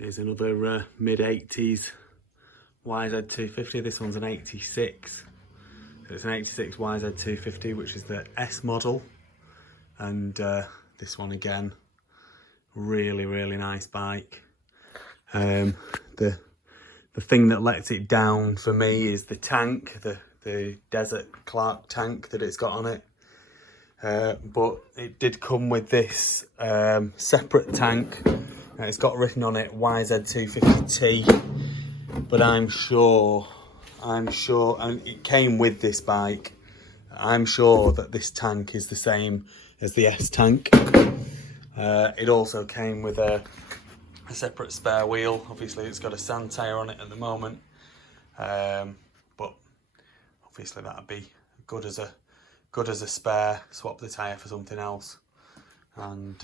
Here's another mid-80s YZ250. This one's an 86. So it's an 86 YZ250, which is the S model. And this one again, really, really nice bike. The thing that lets it down for me is the tank, the Desert Clark tank that it's got on it. But it did come with this separate tank. It's got written on it YZ250T, but I'm sure, and it came with this bike. I'm sure that this tank is the same as the S tank. It also came with a separate spare wheel. Obviously it's got a sand tyre on it at the moment, but obviously that'd be good as a spare. Swap the tyre for something else, and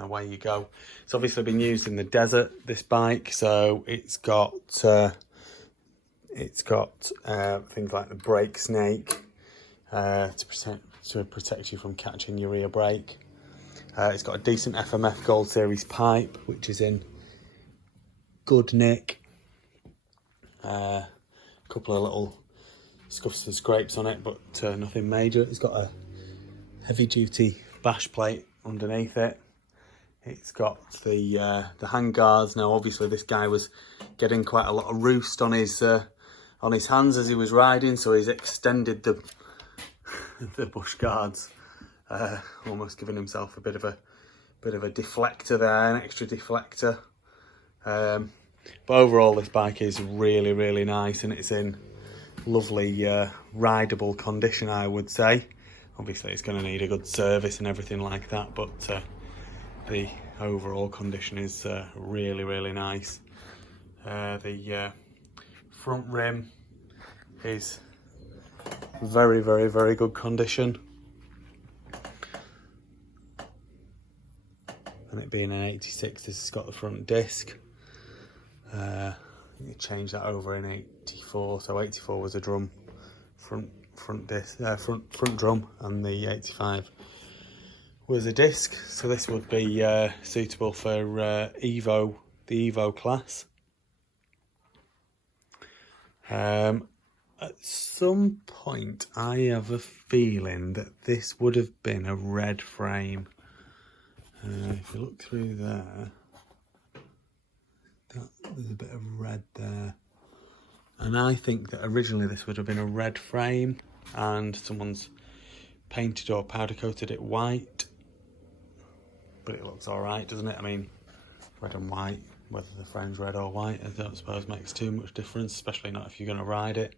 away you go. It's obviously been used in the desert, this bike, so it's got things like the brake snake to protect you from catching your rear brake. It's got a decent FMF Gold Series pipe, which is in good nick. A couple of little scuffs and scrapes on it, but nothing major. It's got a heavy duty bash plate underneath it. It's got the handguards. Now obviously this guy was getting quite a lot of roost on his hands as he was riding, so he's extended the bush guards, almost giving himself a bit of a deflector there, an extra deflector. But overall this bike is really, really nice, and it's in lovely rideable condition, I would say. Obviously it's going to need a good service and everything like that, but the overall condition is really, really nice. The front rim is very, very, very good condition, and it being an 86, this has got the front disc. You change that over in 84, so 84 was a drum front disc, front drum, and the 85 was a disc. So this would be suitable for Evo, the Evo class. At some point I have a feeling that this would have been a red frame. If you look through there, there's a bit of red there, and I think that originally this would have been a red frame and someone's painted or powder coated it white, but it looks alright, doesn't it? I mean, red and white, whether the frame's red or white, I don't suppose makes too much difference, especially not if you're going to ride it.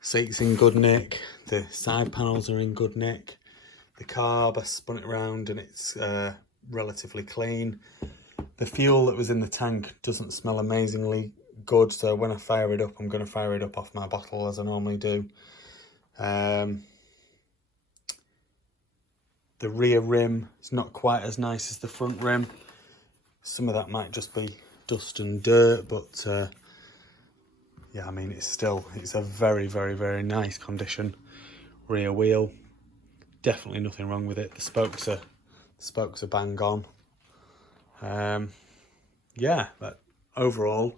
Seats in good nick, the side panels are in good nick, the carb, I spun it around and it's relatively clean. The fuel that was in the tank doesn't smell amazingly good, so when I fire it up, I'm going to fire it up off my bottle as I normally do. The rear rim is not quite as nice as the front rim. Some of that might just be dust and dirt, but yeah, I mean, it's a very, very, very nice condition rear wheel. Definitely nothing wrong with it. The spokes are bang on. Yeah, but overall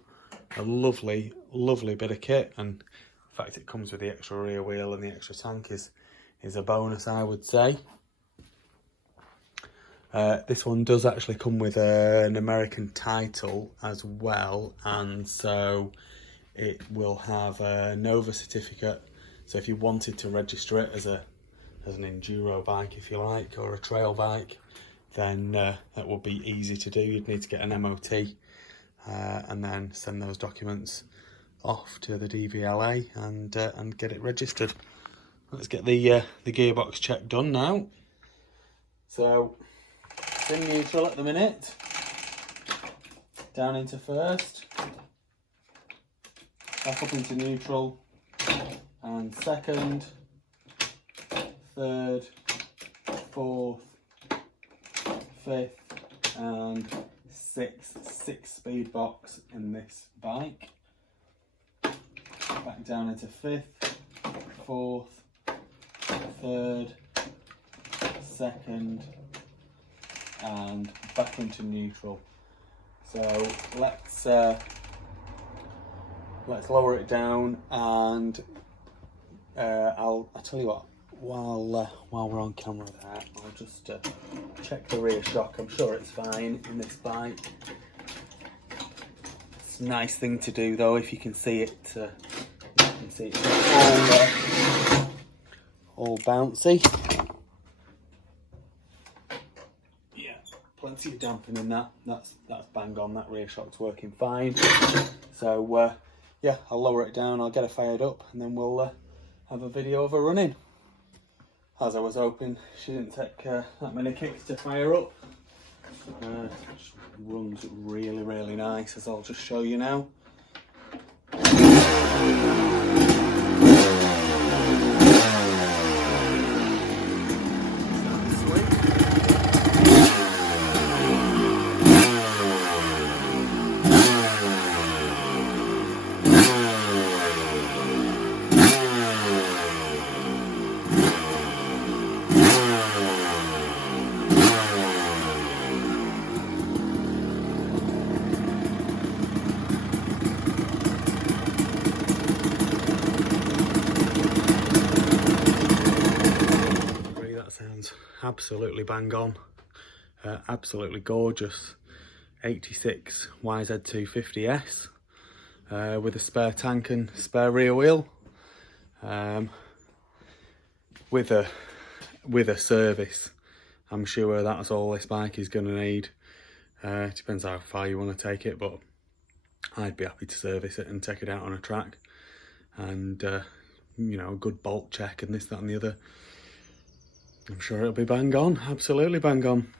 a lovely, lovely bit of kit, and the fact it comes with the extra rear wheel and the extra tank is a bonus, I would say. This one does actually come with an American title as well, and so it will have a Nova certificate. So if you wanted to register it as an enduro bike, if you like, or a trail bike, then that would be easy to do. You'd need to get an MOT and then send those documents off to the DVLA and get it registered. Let's get the gearbox check done now. So it's in neutral at the minute, down into first, back up into neutral, and second, third, fourth, fifth and sixth speed box in this bike. Back down into fifth, fourth, third, second, and back into neutral. So let's lower it down, and I'll tell you what, while we're on camera there, I'll just check the rear shock. I'm sure it's fine in this bike. It's a nice thing to do though, if you can see it. It's all bouncy. Yeah, plenty of damping in that. That's bang on. That rear shock's working fine. So yeah, I'll lower it down, I'll get it fired up, and then we'll have a video of her running. As I was hoping, she didn't take that many kicks to fire up. She runs really, really nice, as I'll just show you now. Sounds absolutely bang on, absolutely gorgeous. 86 YZ250s with a spare tank and spare rear wheel, with a service. I'm sure that's all this bike is going to need. It depends how far you want to take it, but I'd be happy to service it and take it out on a track, and you know, a good bolt check and this, that and the other. I'm sure it'll be bang on, absolutely bang on.